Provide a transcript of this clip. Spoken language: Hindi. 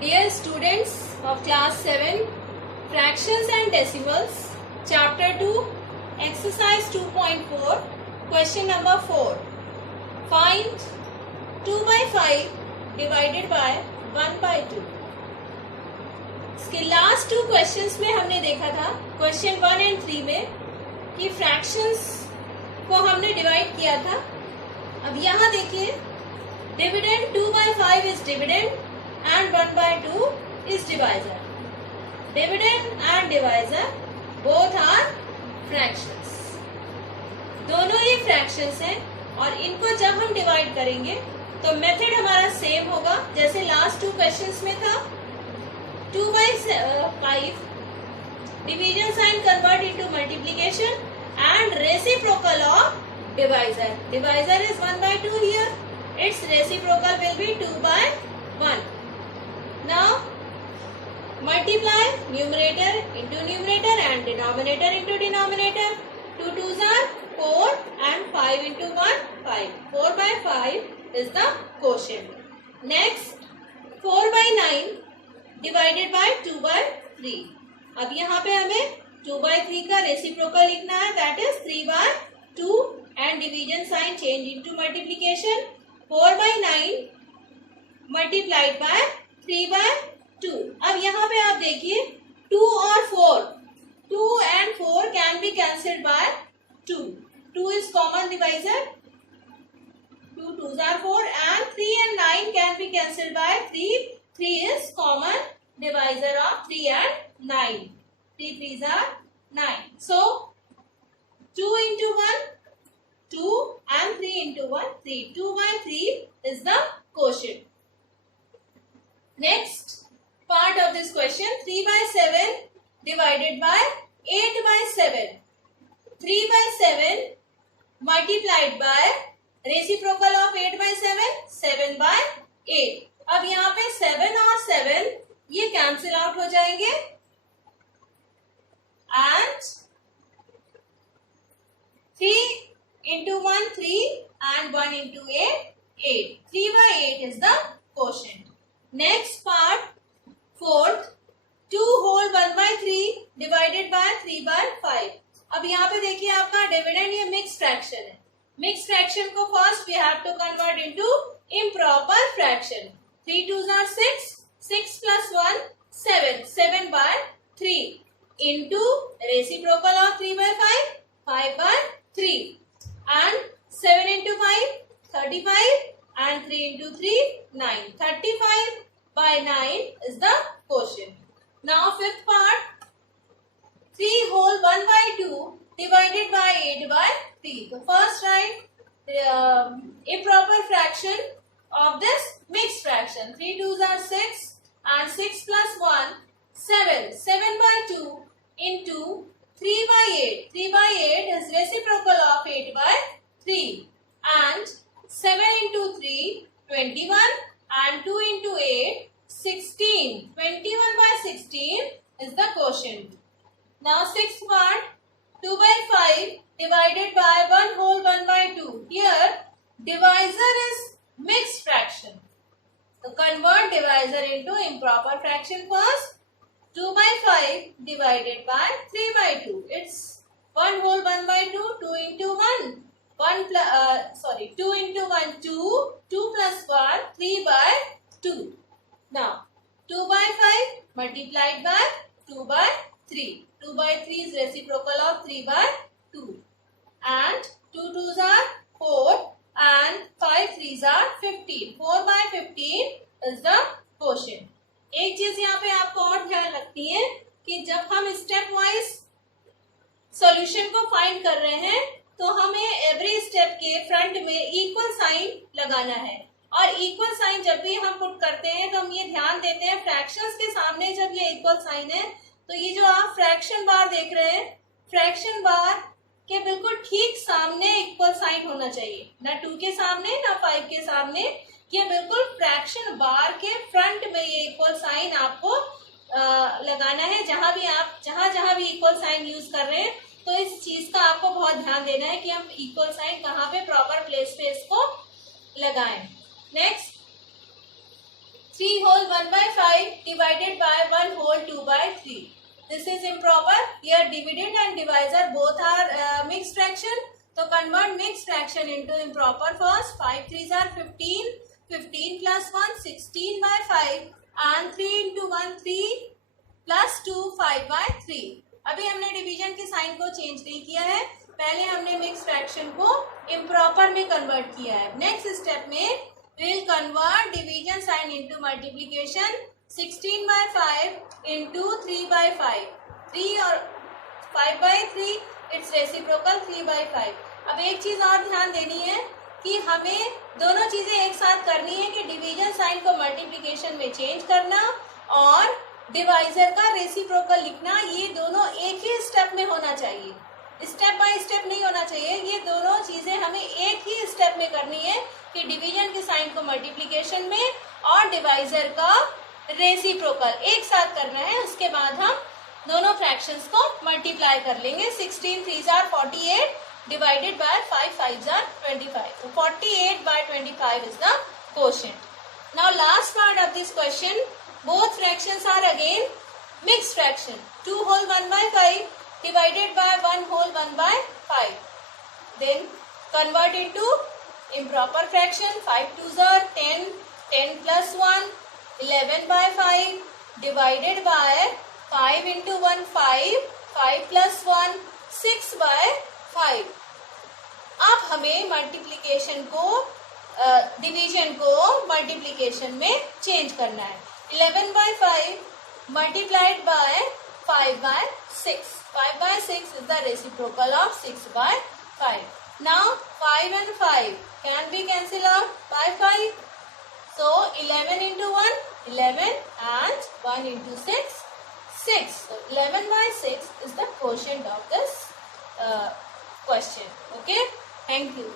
Dear students of class 7, fractions and decimals, chapter 2, exercise 2.4, question number 4. Find 2 by 5 divided by 1 by 2. इसके लास्ट 2 क्वेश्चंस में हमने देखा था क्वेश्चन 1 एंड 3 में कि फ्रैक्शंस को हमने डिवाइड किया था. अब यहाँ देखिए, dividend 2 by 5 is dividend and 1 by 2 is divisor. Dividend and divisor both are fractions. दोनों ही fractions हैं और इनको जब हम डिवाइड करेंगे तो मेथड हमारा सेम होगा जैसे लास्ट 2 क्वेश्चंस में था. 2 by 5 division sign convert into multiplication and reciprocal of divisor. Divisor is 1 by 2 here. Its reciprocal will be 2 by 1. Now multiply numerator into numerator and denominator into denominator. 2 2s are 4 and 5 into 1 5. 4 by 5 is the quotient. Next 4 by 9 divided by 2 by 3. अब यहाँ पे हमें 2 by 3 का रेसिप्रोकल लिखना है, that is 3 by 2 and division sign change into multiplication. 4 by 9 multiplied by 3 by 2. अब यहाँ पे आप देखिए 2 और 4, 2 and 4 can be cancelled by 2. 2 is common divisor. 2 2s are 4 and 3 and 9 can be cancelled by 3. 3 is common divisor of 3 and 9. 3 3s are 9. So 2 into 1, 2 and 3 into 1, 3. 2 by 3 is the quotient. Next part of this question, 3 by 7 divided by 8 by 7. 3 by 7 multiplied by reciprocal of 8 by 7, 7 by 8. अब यहाँ पे 7 और 7 ये कैंसिल आउट हो जाएंगे and 3 into 1 3 and 1 into 8 8. 3 by 8 is the quotient. Next part, fourth, 2 whole 1 by 3 divided by 3 by 5. अब यहाँ पे देखिए आपका डिविडेंड ये मिक्स फ्रैक्शन है. मिक्स फ्रैक्शन को first we have to convert into improper fraction. 3 2s are 6, 6 plus 1 7, 7 by 3 into reciprocal of 3 by 5, 5 by 3 and 7 into 5 35 and 3 into 3 9. 35 by 9 is the quotient. Now fifth part, 3 whole 1 by 2 divided by 8 by 3. So first write improper fraction of this mixed fraction. 3 2s are 6 and 6 plus 1 7. 7 by 2 into 3 by 8. 3 by 8 is reciprocal of 8 by 3 and 7 into 3 21 and 2 into 8 16. 21 by 16 is the quotient. Now sixth part, 2 by 5 divided by 1 whole 1 by 2. Here divisor is mixed fraction. So convert divisor into improper fraction first. 2 by 5 divided by 3 by 2. It's 1 whole 1 by 2. 2 into 1. 2 into 1 2. 2 plus 1 3 by 2. Now 2 by 5 multiplied by 2 by 3. 2 by 3 is reciprocal of 3 by 2 and 2 2s are 4 and 5 3s are 15. 4 by 15 is the quotient. एक चीज यहाँ पे आपको और ध्यान रखनी है कि जब हम स्टेप वाइज सॉल्यूशन को फाइंड कर रहे हैं तो हमें एवरी स्टेप के फ्रंट में इक्वल साइन लगाना है. और इक्वल साइन जब भी हम पुट करते हैं तो हम ये ध्यान देते हैं फ्रैक्शंस के सामने जब ये इक्वल साइन है तो ये जो आप फ्रैक्शन बार देख रहे हैं, फ्रैक्शन बार के बिल्कुल ठीक सामने इक्वल साइन होना चाहिए. ना 2 के सामने ना 5 के सामने, ये बिल्कुल फ्रैक्शन बार के फ्रंट में ये इक्वल साइन आपको लगाना है. जहां भी इक्वल साइन यूज कर रहे हैं तो इस चीज का आपको बहुत ध्यान देना है कि हम इक्वल साइन कहाँ पे प्रॉपर प्लेस पे इसको लगाएं. Next 3 whole 1 by 5 divided by 1 whole 2 by 3. This is improper. Here dividend and divisor both are mixed fraction. So convert mixed fraction into improper first. 5 3s are 15. 15 plus 1 16 by 5 and 3 into 1 3 plus 2 5 by 3. अभी हमने डिवीजन के साइन को चेंज नहीं किया है, पहले हमने मिक्स फ्रैक्शन को इम्प्रॉपर में कन्वर्ट किया है. नेक्स्ट स्टेप में we'll convert division sign into multiplication. 16 by 5 into 3 by 5. 3 और 5 by 3 its reciprocal 3 by 5. अब एक चीज और ध्यान देनी है कि हमें दोनों चीजें एक साथ करनी है कि डिवीजन साइन को मल्टीप्लिकेशन में चेंज करना और डिवाइजर का रेसिप्रोकल लिखना. ये दोनों एक ही स्टेप में होना चाहिए, स्टेप बाय स्टेप नहीं होना चाहिए. ये दोनों चीजें हमें एक ही स्टेप में करनी है कि डिवीजन के साइन को मल्टीप्लिकेशन में और डिवाइजर का रेसिप्रोकल एक साथ करना है. उसके बाद हम दोनों फ्रैक्शंस को मल्टीप्लाई कर लेंगे. 16 3s are 48 divided by 5 5s are 25. So 48 by 25 is the quotient. Now last part of this question, both fractions are again mixed fraction. 2 whole 1 by 5 divided by 1 whole 1 by 5. Then convert into improper fraction. 5 2s are 10. 10 plus 1 11 by 5 divided by 5 into 1 5. 5 plus 1 6 by 5. अब हमें मल्टीप्लिकेशन को डिवीजन को मल्टीप्लिकेशन में चेंज करना है. 11 by 5 multiplied by 5 by 6. 5 by 6 is the reciprocal of 6 by 5. Now 5 and 5 can be cancelled out by 5. So 11 into 1 11 and 1 into 6 6. So 11 by 6 is the quotient of this question. Okay. Thank you.